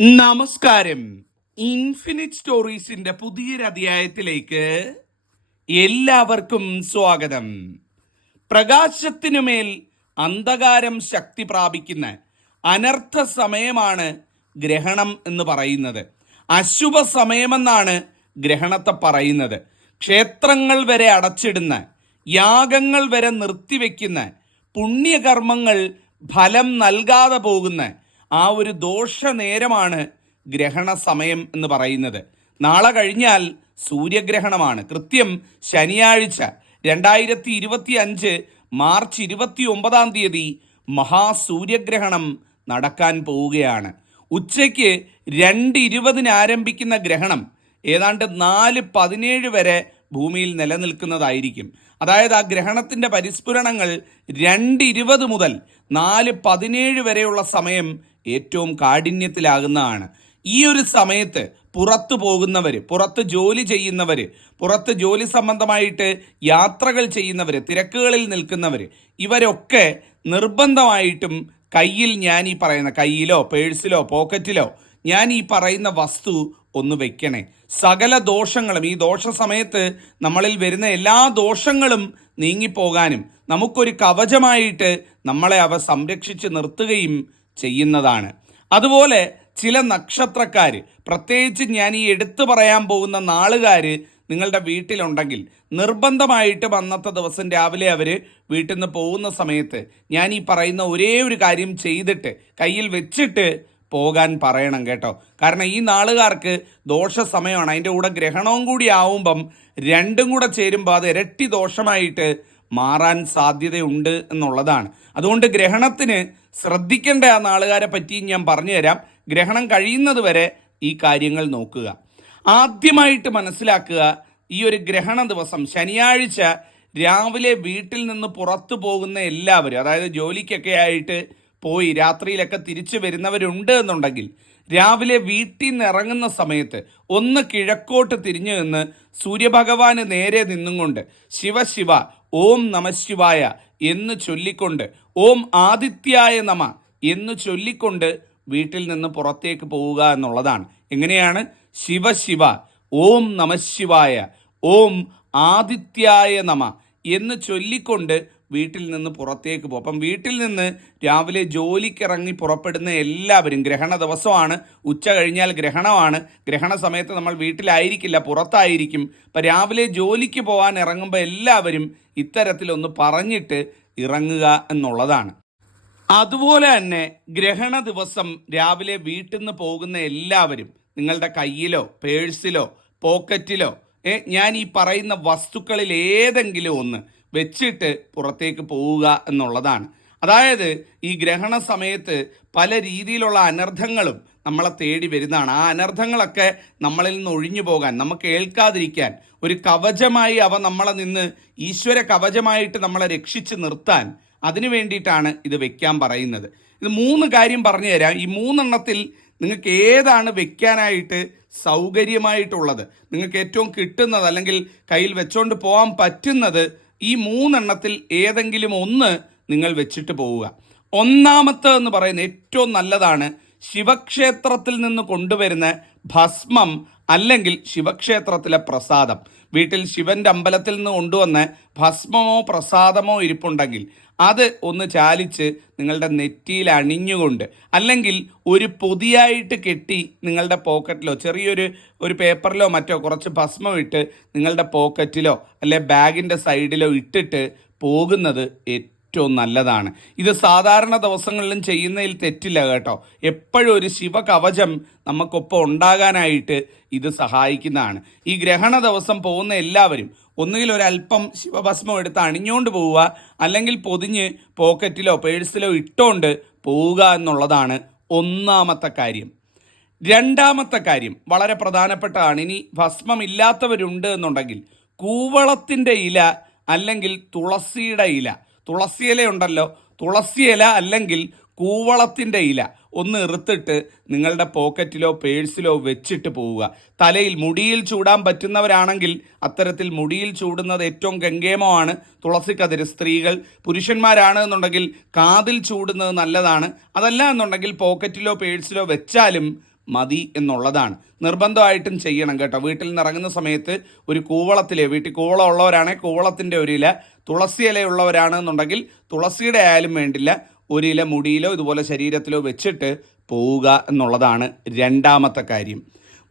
നമസ്കാരം. ഇൻഫിനിറ്റ് സ്റ്റോറീസിന്റെ പുതിയൊരു അധ്യായത്തിലേക്ക് എല്ലാവർക്കും സ്വാഗതം. പ്രകാശത്തിനുമേൽ അന്ധകാരം ശക്തി പ്രാപിക്കുന്ന അനർത്ഥ സമയമാണ് ഗ്രഹണം എന്ന് പറയുന്നത്. അശുഭ സമയമെന്നാണ് ഗ്രഹണത്തെ പറയുന്നത്. ക്ഷേത്രങ്ങൾ വരെ അടച്ചിടുന്ന യാഗങ്ങൾ വരെ നിർത്തിവെക്കുന്ന പുണ്യകർമ്മങ്ങൾ ഫലം നൽകാതെ പോകുന്ന ആ ഒരു ദോഷ നേരമാണ് ഗ്രഹണ സമയം എന്ന് പറയുന്നത്. നാളെ കഴിഞ്ഞാൽ സൂര്യഗ്രഹണമാണ്. കൃത്യം ശനിയാഴ്ച രണ്ടായിരത്തി ഇരുപത്തി അഞ്ച് മാർച്ച് ഇരുപത്തി ഒമ്പതാം തീയതി മഹാസൂര്യഗ്രഹണം നടക്കാൻ പോവുകയാണ്. ഉച്ചയ്ക്ക് രണ്ട് ഇരുപതിന് ആരംഭിക്കുന്ന ഗ്രഹണം ഏതാണ്ട് നാല് പതിനേഴ് വരെ ഭൂമിയിൽ നിലനിൽക്കുന്നതായിരിക്കും. അതായത് ആ ഗ്രഹണത്തിന്റെ പരിസ്ഫുരണങ്ങൾ രണ്ട് ഇരുപത് മുതൽ നാല് പതിനേഴ് വരെയുള്ള സമയം ഏറ്റവും കാഠിന്യത്തിലാകുന്നതാണ്. ഈ ഒരു സമയത്ത് പുറത്തു പോകുന്നവർ പുറത്ത് ജോലി ചെയ്യുന്നവർ പുറത്ത് ജോലി സംബന്ധമായിട്ട് യാത്രകൾ ചെയ്യുന്നവർ തിരക്കുകളിൽ നിൽക്കുന്നവർ ഇവരൊക്കെ നിർബന്ധമായിട്ടും കയ്യിൽ ഞാൻ ഈ പറയുന്ന കയ്യിലോ പേഴ്സിലോ പോക്കറ്റിലോ ഞാൻ ഈ പറയുന്ന വസ്തു ഒന്ന് വെക്കണേ. സകല ദോഷങ്ങളും ഈ ദോഷ സമയത്ത് നമ്മളിൽ വരുന്ന എല്ലാ ദോഷങ്ങളും നീങ്ങിപ്പോകാനും നമുക്കൊരു കവചമായിട്ട് നമ്മളെ അവ സംരക്ഷിച്ച് നിർത്തുകയും ചെയ്യുന്നതാണ്. അതുപോലെ ചില നക്ഷത്രക്കാർ പ്രത്യേകിച്ച് ഞാൻ ഈ എടുത്തു പറയാൻ പോകുന്ന നാളുകാർ നിങ്ങളുടെ വീട്ടിലുണ്ടെങ്കിൽ നിർബന്ധമായിട്ട് അന്നത്തെ ദിവസം രാവിലെ അവർ വീട്ടിൽ നിന്ന് പോകുന്ന സമയത്ത് ഞാൻ ഈ പറയുന്ന ഒരേ ഒരു കാര്യം ചെയ്തിട്ട് കയ്യിൽ വെച്ചിട്ട് പോകാൻ പറയണം കേട്ടോ. കാരണം ഈ നാളുകാർക്ക് ദോഷ സമയമാണ് അതിന്റെ കൂടെ ഗ്രഹണവും കൂടി ആവുമ്പം രണ്ടും കൂടെ ചേരുമ്പോൾ അത് ഇരട്ടി ദോഷമായിട്ട് മാറാൻ സാധ്യതയുണ്ട് എന്നുള്ളതാണ്. അതുകൊണ്ട് ഗ്രഹണത്തിന് ശ്രദ്ധിക്കേണ്ട ആ നാളുകാരെ പറ്റിയും ഞാൻ പറഞ്ഞുതരാം ഗ്രഹണം കഴിയുന്നത് വരെ ഈ കാര്യങ്ങൾ നോക്കുക. ആദ്യമായിട്ട് മനസ്സിലാക്കുക ഈ ഒരു ഗ്രഹണ ദിവസം ശനിയാഴ്ച രാവിലെ വീട്ടിൽ നിന്ന് പുറത്തു പോകുന്ന എല്ലാവരും അതായത് ജോലിക്കൊക്കെ ആയിട്ട് പോയി രാത്രിയിലൊക്കെ തിരിച്ചു വരുന്നവരുണ്ട് എന്നുണ്ടെങ്കിൽ രാവിലെ വീട്ടിൽ നിന്ന് ഇറങ്ങുന്ന സമയത്ത് ഒന്ന് കിഴക്കോട്ട് തിരിഞ്ഞു നിന്ന് സൂര്യഭഗവാന് നേരെ നിന്നും കൊണ്ട് ശിവശിവ ഓം നമശിവായ എന്ന് ചൊല്ലിക്കൊണ്ട് ഓം ആദിത്യായ നമ എന്ന് ചൊല്ലിക്കൊണ്ട് വീട്ടിൽ നിന്ന് പുറത്തേക്ക് പോവുക എന്നുള്ളതാണ്. എങ്ങനെയാണ്? ശിവശിവ ഓം നമശിവായ ഓം ആദിത്യായ നമ എന്ന് ചൊല്ലിക്കൊണ്ട് വീട്ടിൽ നിന്ന് പുറത്തേക്ക് പോകും. അപ്പം വീട്ടിൽ നിന്ന് രാവിലെ ജോലിക്കിറങ്ങി പുറപ്പെടുന്ന എല്ലാവരും ഗ്രഹണ ദിവസമാണ്. ഉച്ച കഴിഞ്ഞാൽ ഗ്രഹണമാണ്. ഗ്രഹണ സമയത്ത് നമ്മൾ വീട്ടിലായിരിക്കില്ല പുറത്തായിരിക്കും. അപ്പം രാവിലെ ജോലിക്ക് പോകാൻ ഇറങ്ങുമ്പോൾ എല്ലാവരും ഇത്തരത്തിലൊന്ന് പറഞ്ഞിട്ട് ഇറങ്ങുക എന്നുള്ളതാണ്. അതുപോലെ തന്നെ ഗ്രഹണ ദിവസം രാവിലെ വീട്ടിൽ നിന്ന് പോകുന്ന എല്ലാവരും നിങ്ങളുടെ കയ്യിലോ പേഴ്സിലോ പോക്കറ്റിലോ ഞാൻ ഈ പറയുന്ന വസ്തുക്കളിൽ ഏതെങ്കിലും ഒന്ന് വെച്ചിട്ട് പുറത്തേക്ക് പോവുക എന്നുള്ളതാണ്. അതായത് ഈ ഗ്രഹണ സമയത്ത് പല രീതിയിലുള്ള അനർത്ഥങ്ങളും നമ്മളെ തേടി വരുന്നതാണ്. ആ അനർത്ഥങ്ങളൊക്കെ നമ്മളിൽ നിന്ന് ഒഴിഞ്ഞു പോകാൻ നമുക്ക് ഏൽക്കാതിരിക്കാൻ ഒരു കവചമായി അവ നമ്മളെ നിന്ന് ഈശ്വര കവചമായിട്ട് നമ്മളെ രക്ഷിച്ച് നിർത്താൻ അതിനു വേണ്ടിയിട്ടാണ് ഇത് വെക്കാൻ പറയുന്നത്. ഇത് മൂന്ന് കാര്യം പറഞ്ഞു തരാം. ഈ മൂന്നെണ്ണത്തിൽ നിങ്ങൾക്ക് ഏതാണ് വെക്കാനായിട്ട് സൗകര്യമായിട്ടുള്ളത്? നിങ്ങൾക്ക് ഏറ്റവും കിട്ടുന്നത് അല്ലെങ്കിൽ കയ്യിൽ വെച്ചോണ്ട് പോകാൻ പറ്റുന്നത് ഈ മൂന്നെണ്ണത്തിൽ ഏതെങ്കിലും ഒന്ന് നിങ്ങൾ വെച്ചിട്ട് പോവുക. ഒന്നാമത്തെ എന്ന് പറയുന്ന ഏറ്റവും നല്ലതാണ് ശിവക്ഷേത്രത്തിൽ നിന്ന് കൊണ്ടുവരുന്ന ഭസ്മം അല്ലെങ്കിൽ ശിവക്ഷേത്രത്തിലെ പ്രസാദം. വീട്ടിൽ ശിവന്റെ അമ്പലത്തിൽ നിന്ന് കൊണ്ടുവന്ന ഭസ്മമോ പ്രസാദമോ ഇരിപ്പുണ്ടെങ്കിൽ അത് ഒന്ന് ചാലിച്ച് നിങ്ങളുടെ നെറ്റിയിൽ അണിഞ്ഞുകൊണ്ട് അല്ലെങ്കിൽ ഒരു പൊതിയായിട്ട് കെട്ടി നിങ്ങളുടെ പോക്കറ്റിലോ ചെറിയൊരു ഒരു പേപ്പറിലോ മറ്റോ കുറച്ച് ഭസ്മം ഇട്ട് നിങ്ങളുടെ പോക്കറ്റിലോ അല്ലെ ബാഗിന്റെ സൈഡിലോ ഇട്ടിട്ട് പോകുന്നത് ഏറ്റവും നല്ലതാണ്. ഇത് സാധാരണ ദിവസങ്ങളിലും ചെയ്യുന്നതിൽ തെറ്റില്ല കേട്ടോ. എപ്പോഴും ഒരു ശിവകവചം നമുക്കൊപ്പം ഉണ്ടാകാനായിട്ട് ഇത് സഹായിക്കുന്നതാണ്. ഈ ഗ്രഹണ ദിവസം പോകുന്ന എല്ലാവരും ഒന്നുകിൽ ഒരല്പം ശിവഭസ്മം എടുത്ത് അണിഞ്ഞുകൊണ്ട് പോവുക അല്ലെങ്കിൽ പൊതിഞ്ഞ് പോക്കറ്റിലോ പേഴ്സിലോ ഇട്ടുകൊണ്ട് പോവുക എന്നുള്ളതാണ് ഒന്നാമത്തെ കാര്യം. രണ്ടാമത്തെ കാര്യം വളരെ പ്രധാനപ്പെട്ടതാണ്. ഇനി ഭസ്മമില്ലാത്തവരുണ്ട് എന്നുണ്ടെങ്കിൽ കൂവളത്തിന്റെ ഇല അല്ലെങ്കിൽ തുളസിയുടെ ഇല. തുളസിയില ഉണ്ടല്ലോ. തുളസിയില അല്ലെങ്കിൽ കൂവളത്തിന്റെ ഇല. ഒന്ന് ഇറുത്തിട്ട് നിങ്ങളുടെ പോക്കറ്റിലോ പേഴ്സിലോ വെച്ചിട്ട് പോവുക. തലയിൽ മുടിയിൽ ചൂടാൻ പറ്റുന്നവരാണെങ്കിൽ അത്തരത്തിൽ മുടിയിൽ ചൂടുന്നത് ഏറ്റവും ഗംഗേമമാണ്. തുളസിക്കതിര് സ്ത്രീകൾ പുരുഷന്മാരാണ് എന്നുണ്ടെങ്കിൽ കാതിൽ ചൂടുന്നത് നല്ലതാണ്. അതല്ല എന്നുണ്ടെങ്കിൽ പോക്കറ്റിലോ പേഴ്സിലോ വെച്ചാലും മതി എന്നുള്ളതാണ്. നിർബന്ധമായിട്ടും ചെയ്യണം കേട്ടോ. വീട്ടിൽ നിന്ന് ഇറങ്ങുന്ന സമയത്ത് ഒരു കൂവളത്തിലെ വീട്ടിൽ കൂവളം ഉള്ളവരാണെങ്കിൽ കൂവളത്തിന്റെ ഒരു ഇല തുളസി ഇല ഉള്ളവരാണെന്നുണ്ടെങ്കിൽ തുളസിയുടെ ആയാലും വേണ്ടില്ല. ഒരു ഇല മുടിയിലോ ഇതുപോലെ ശരീരത്തിലോ വെച്ചിട്ട് പോവുക എന്നുള്ളതാണ് രണ്ടാമത്തെ കാര്യം.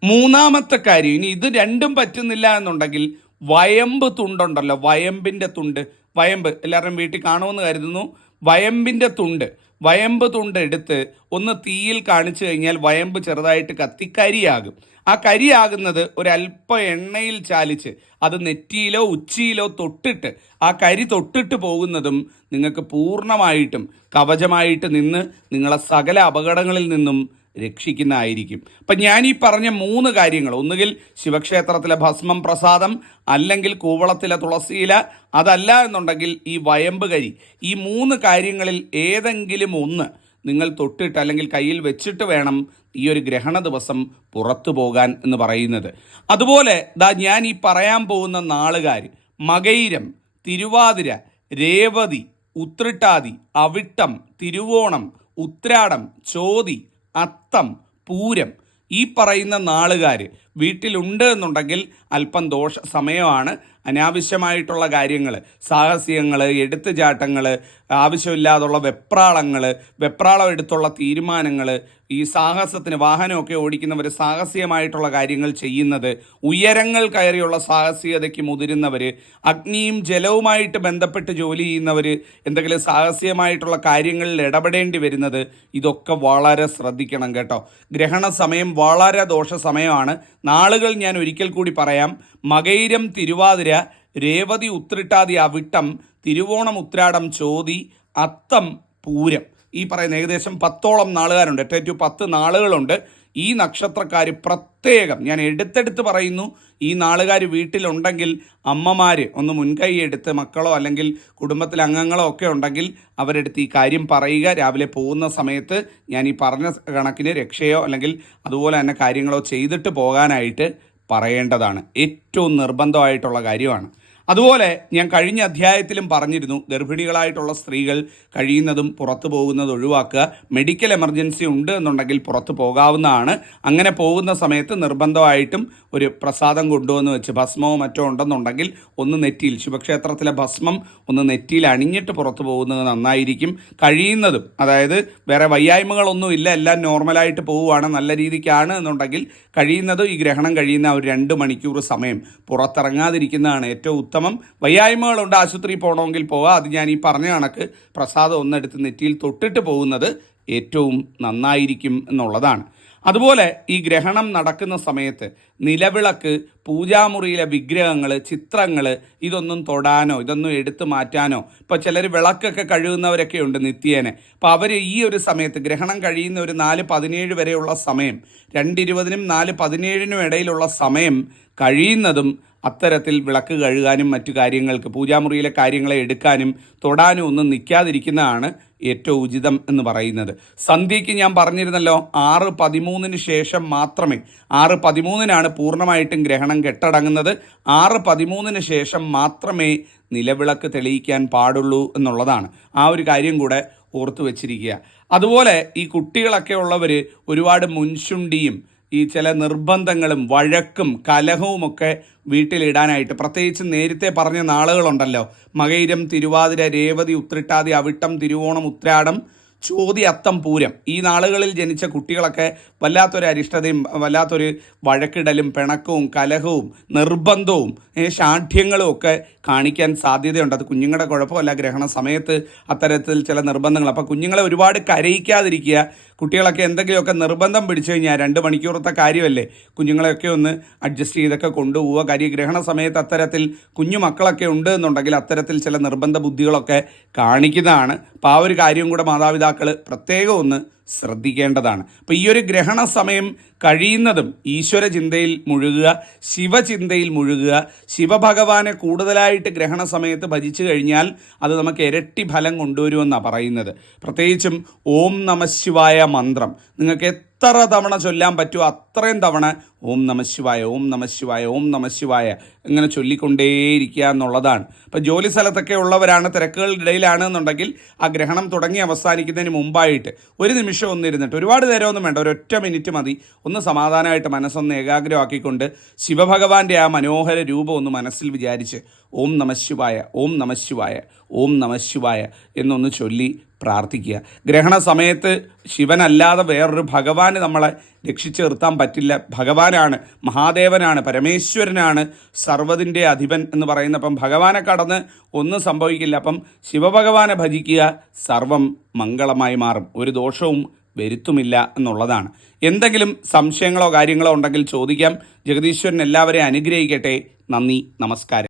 മൂന്നാമത്തെ കാര്യം ഇനി ഇത് രണ്ടും പറ്റുന്നില്ല എന്നുണ്ടെങ്കിൽ വയമ്പ് തുണ്ടുണ്ടല്ലോ. വയമ്പിന്റെ തുണ്ട്. വയമ്പ് എല്ലാവരുടെയും വീട്ടിൽ കാണുമെന്ന് കരുതുന്നു. വയമ്പിന്റെ തുണ്ട്. വയമ്പ് തുണ്ട് എടുത്ത് ഒന്ന് തീയിൽ കാണിച്ചു കഴിഞ്ഞാൽ വയമ്പ് ചെറുതായിട്ട് കത്തി കരിയാകും ആ കരിയാകുന്നത് ഒരല്പ എണ്ണയിൽ ചാലിച്ച് അത് നെറ്റിയിലോ ഉച്ചിയിലോ തൊട്ടിട്ട് ആ കരി തൊട്ടിട്ട് പോകുന്നതും നിങ്ങൾക്ക് പൂർണമായിട്ടും കവചമായിട്ട് നിന്ന് നിങ്ങളെ സകല അപകടങ്ങളിൽ നിന്നും രക്ഷിക്കുന്നതായിരിക്കും. അപ്പം ഞാൻ ഈ പറഞ്ഞ മൂന്ന് കാര്യങ്ങൾ ഒന്നുകിൽ ശിവക്ഷേത്രത്തിലെ ഭസ്മം പ്രസാദം അല്ലെങ്കിൽ കൂവളത്തിലെ തുളസിയില അതല്ല എന്നുണ്ടെങ്കിൽ ഈ വയമ്പ് കരി. ഈ മൂന്ന് കാര്യങ്ങളിൽ ഏതെങ്കിലും ഒന്ന് നിങ്ങൾ തൊട്ടിട്ട് അല്ലെങ്കിൽ കയ്യിൽ വെച്ചിട്ട് വേണം ഈ ഒരു ഗ്രഹണ ദിവസം പുറത്തു പോകാൻ എന്ന് പറയുന്നത്. അതുപോലെ ദാ ഞാൻ ഈ പറയാൻ പോകുന്ന നാളുകാർ മകൈരം തിരുവാതിര രേവതി ഉത്രിട്ടാതി അവിട്ടം തിരുവോണം ഉത്രാടം ചോതി അത്തം പൂരം ഈ പറയുന്ന നാളുകാർ വീട്ടിലുണ്ട് എന്നുണ്ടെങ്കിൽ അല്പം ദോഷ സമയമാണ്. അനാവശ്യമായിട്ടുള്ള കാര്യങ്ങൾ സാഹസികങ്ങൾ എടുത്തുചാട്ടങ്ങൾ ആവശ്യമില്ലാതുള്ള വെപ്രാളങ്ങൾ വെപ്രാളം എടുത്തുള്ള തീരുമാനങ്ങൾ ഈ സാഹസത്തിന് വാഹനമൊക്കെ ഓടിക്കുന്നവർ സാഹസികമായിട്ടുള്ള കാര്യങ്ങൾ ചെയ്യുന്നത് ഉയരങ്ങൾ കയറിയുള്ള സാഹസികതയ്ക്ക് മുതിരുന്നവർ അഗ്നിയും ജലവുമായിട്ട് ബന്ധപ്പെട്ട് ജോലി ചെയ്യുന്നവർ എന്തെങ്കിലും സാഹസികമായിട്ടുള്ള കാര്യങ്ങളിൽ ഇടപെടേണ്ടി വരുന്നത് ഇതൊക്കെ വളരെ ശ്രദ്ധിക്കണം കേട്ടോ. ഗ്രഹണ സമയം വളരെ ദോഷ സമയമാണ്. നാളുകൾ ഞാൻ ഒരിക്കൽ കൂടി പറയാം. മകൈരം തിരുവാതിര രേവതി ഉത്രിട്ടാതി അവിട്ടം തിരുവോണം ഉത്രാടം ചോതി അത്തം പൂരം. ഈ പറയുന്ന ഏകദേശം പത്തോളം നാളുകാരുണ്ട്. എട്ട് ടു പത്ത് നാളുകളുണ്ട്. ഈ നക്ഷത്രക്കാർ പ്രത്യേകം ഞാൻ എടുത്തെടുത്ത് പറയുന്നു ഈ നാളുകാർ വീട്ടിലുണ്ടെങ്കിൽ അമ്മമാർ ഒന്ന് മുൻകൈ എടുത്ത് മക്കളോ അല്ലെങ്കിൽ കുടുംബത്തിലെ അംഗങ്ങളോ ഒക്കെ ഉണ്ടെങ്കിൽ അവരെടുത്ത് ഈ കാര്യം പറയുക. രാവിലെ പോകുന്ന സമയത്ത് ഞാൻ ഈ പറഞ്ഞ കണക്കിന് രക്ഷയോ അല്ലെങ്കിൽ അതുപോലെ തന്നെ കാര്യങ്ങളോ ചെയ്തിട്ട് പോകാനായിട്ട് പറയേണ്ടതാണ്. ഏറ്റവും നിർബന്ധമായിട്ടുള്ള കാര്യമാണ്. അതുപോലെ ഞാൻ കഴിഞ്ഞ അധ്യായത്തിലും പറഞ്ഞിരുന്നു ഗർഭിണികളായിട്ടുള്ള സ്ത്രീകൾ കഴിയുന്നതും പുറത്തു പോകുന്നത് ഒഴിവാക്കുക. മെഡിക്കൽ എമർജൻസി ഉണ്ട് എന്നുണ്ടെങ്കിൽ പുറത്തു പോകാവുന്നതാണ്. അങ്ങനെ പോകുന്ന സമയത്ത് നിർബന്ധമായിട്ടും ഒരു പ്രസാദം കൊണ്ടുവന്ന് വെച്ച് ഭസ്മവും മറ്റോ ഉണ്ടെന്നുണ്ടെങ്കിൽ ഒന്ന് നെറ്റിയിൽ ശിവക്ഷേത്രത്തിലെ ഭസ്മം ഒന്ന് നെറ്റിയിൽ അണിഞ്ഞിട്ട് പുറത്തു പോകുന്നത് നന്നായിരിക്കും. കഴിയുന്നതും അതായത് വേറെ വയ്യായ്മകളൊന്നും ഇല്ല എല്ലാം നോർമലായിട്ട് പോവുകയാണ് നല്ല രീതിക്കാണ് എന്നുണ്ടെങ്കിൽ കഴിയുന്നത് ഈ ഗ്രഹണം കഴിയുന്ന ഒരു രണ്ട് മണിക്കൂർ സമയം പുറത്തിറങ്ങാതിരിക്കുന്നതാണ് ഏറ്റവും ഉത്തമം. വയ്യായ്മകളുണ്ട് ആശുപത്രിയിൽ പോകണമെങ്കിൽ പോവുക അത് ഞാൻ ഈ പറഞ്ഞ കണക്ക് പ്രസാദം ഒന്നെടുത്ത് നെറ്റിയിൽ തൊട്ടിട്ട് പോകുന്നത് ഏറ്റവും നന്നായിരിക്കും എന്നുള്ളതാണ്. അതുപോലെ ഈ ഗ്രഹണം നടക്കുന്ന സമയത്ത് നിലവിളക്ക് പൂജാമുറിയിലെ വിഗ്രഹങ്ങൾ ചിത്രങ്ങൾ ഇതൊന്നും തൊടാനോ ഇതൊന്നും എടുത്തു മാറ്റാനോ ഇപ്പോൾ ചിലർ വിളക്കൊക്കെ കഴുകുന്നവരൊക്കെ ഉണ്ട് നിത്യേനെ. അപ്പോൾ അവർ ഈ ഒരു സമയത്ത് ഗ്രഹണം കഴിയുന്ന ഒരു നാല് പതിനേഴ് വരെയുള്ള സമയം രണ്ടിരുപതിനും നാല് പതിനേഴിനും ഇടയിലുള്ള സമയം കഴിയുന്നതും അത്തരത്തിൽ വിളക്ക് കഴുകാനും മറ്റു കാര്യങ്ങൾക്ക് പൂജാമുറിയിലെ കാര്യങ്ങളെ എടുക്കാനും തൊടാനും ഒന്നും നിൽക്കാതിരിക്കുന്നതാണ് ഏറ്റവും ഉചിതം എന്ന് പറയുന്നത്. സന്ധ്യയ്ക്ക് ഞാൻ പറഞ്ഞിരുന്നല്ലോ ആറ് പതിമൂന്നിന് ശേഷം മാത്രമേ ആറ് പതിമൂന്നിനാണ് പൂർണമായിട്ടും ഗ്രഹണം കെട്ടടങ്ങുന്നത്. ആറ് പതിമൂന്നിന് ശേഷം മാത്രമേ നിലവിളക്ക് തെളിയിക്കാൻ പാടുള്ളൂ എന്നുള്ളതാണ് ആ ഒരു കാര്യം കൂടെ ഓർത്തു വച്ചിരിക്കുക. അതുപോലെ ഈ കുട്ടികളൊക്കെ ഉള്ളവർ ഒരുപാട് മുൻശുണ്ടിയും ഈ ചില നിർബന്ധങ്ങളും വഴക്കും കലഹവുമൊക്കെ വീട്ടിലിടാനായിട്ട്. പ്രത്യേകിച്ച് നേരത്തെ പറഞ്ഞ നാളുകളുണ്ടല്ലോ. മകയിരം തിരുവാതിര രേവതി ഉത്രിട്ടാതി അവിട്ടം തിരുവോണം ഉത്രാടം. ചോതി അത്തം പൂരം. ഈ നാളുകളിൽ ജനിച്ച കുട്ടികളൊക്കെ വല്ലാത്തൊരു അരിഷ്ടതയും വല്ലാത്തൊരു വഴക്കിടലും പിണക്കവും കലഹവും നിർബന്ധവും ഷാഠ്യങ്ങളും ഒക്കെ കാണിക്കാൻ സാധ്യതയുണ്ട്. അത് കുഞ്ഞുങ്ങളുടെ കുഴപ്പമല്ല. ഗ്രഹണ സമയത്ത് അത്തരത്തിൽ ചില നിർബന്ധങ്ങൾ. അപ്പോൾ കുഞ്ഞുങ്ങളെ ഒരുപാട് കരയിക്കാതിരിക്കുക. കുട്ടികളൊക്കെ എന്തെങ്കിലുമൊക്കെ നിർബന്ധം പിടിച്ചു കഴിഞ്ഞാൽ രണ്ട് മണിക്കൂറത്തെ കാര്യമല്ലേ? കുഞ്ഞുങ്ങളെയൊക്കെ ഒന്ന് അഡ്ജസ്റ്റ് ചെയ്തൊക്കെ കൊണ്ടുപോവുക. കാര്യം ഗ്രഹണ സമയത്ത് അത്തരത്തിൽ കുഞ്ഞു മക്കളൊക്കെ ഉണ്ട് എന്നുണ്ടെങ്കിൽ അത്തരത്തിൽ ചില നിർബന്ധ ബുദ്ധികളൊക്കെ കാണിക്കുന്നതാണ്. അപ്പോൾ ആ ഒരു കാര്യം കൂടെ മാതാപിതാക്കൾ പ്രത്യേകം ഒന്ന് ശ്രദ്ധിക്കേണ്ടതാണ്. അപ്പോൾ ഈ ഒരു ഗ്രഹണ സമയം കഴിയുന്നതും ഈശ്വര ചിന്തയിൽ മുഴുകുക ശിവചിന്തയിൽ മുഴുകുക ശിവഭഗവാനെ കൂടുതലായിട്ട് ഗ്രഹണ സമയത്ത് ഭജിച്ചു കഴിഞ്ഞാൽ അത് നമുക്ക് ഇരട്ടി ഫലം കൊണ്ടുവരുമെന്നാണ് പറയുന്നത്. പ്രത്യേകിച്ചും ഓം നമ ശിവായ മന്ത്രം. നിങ്ങൾക്ക് എത്ര തവണ ചൊല്ലാൻ പറ്റുമോ അത്രയും തവണ ഓം നമ ശിവായ ഓം നമ ശിവായ ഓം നമ ശിവായ ഇങ്ങനെ ചൊല്ലിക്കൊണ്ടേയിരിക്കുക എന്നുള്ളതാണ്. ഇപ്പം ജോലി സ്ഥലത്തൊക്കെ ഉള്ളവരാണ് തിരക്കുകളുടെ ഇടയിലാണ് എന്നുണ്ടെങ്കിൽ ആ ഗ്രഹണം തുടങ്ങി അവസാനിക്കുന്നതിന് മുമ്പായിട്ട് ഒരു നിമിഷം ഒന്ന് ഇരുന്നിട്ട് ഒരുപാട് നേരമൊന്നും വേണ്ട ഒരൊറ്റ മിനിറ്റ് മതി. ഒന്ന് സമാധാനമായിട്ട് മനസ്സൊന്ന് ഏകാഗ്രമാക്കിക്കൊണ്ട് ശിവഭഗവാന്റെ ആ മനോഹര രൂപം ഒന്ന് മനസ്സിൽ വിചാരിച്ച് ഓം നമ ശിവായ ഓം നമ ശിവായ ഓം നമ ശിവായ എന്നൊന്ന് ചൊല്ലി പ്രാർത്ഥിക്കുക. ഗ്രഹണ സമയത്ത് ശിവനല്ലാതെ വേറൊരു ഭഗവാന് നമ്മളെ രക്ഷിച്ചു നിർത്താൻ പറ്റില്ല. ഭഗവാനാണ് മഹാദേവനാണ് പരമേശ്വരനാണ് സർവതിന്റെ അധിപൻ എന്ന് പറയുന്ന അപ്പം ഭഗവാനെ കടന്ന് ഒന്നും സംഭവിക്കില്ല. അപ്പം ശിവഭഗവാനെ ഭജിക്കുക സർവം മംഗളമായി മാറും. ഒരു ദോഷവും വരുത്തുമില്ല എന്നുള്ളതാണ്. എന്തെങ്കിലും സംശയങ്ങളോ കാര്യങ്ങളോ ഉണ്ടെങ്കിൽ ചോദിക്കാം. ജഗദീശ്വരൻ എല്ലാവരെയും അനുഗ്രഹിക്കട്ടെ. നന്ദി നമസ്കാരം.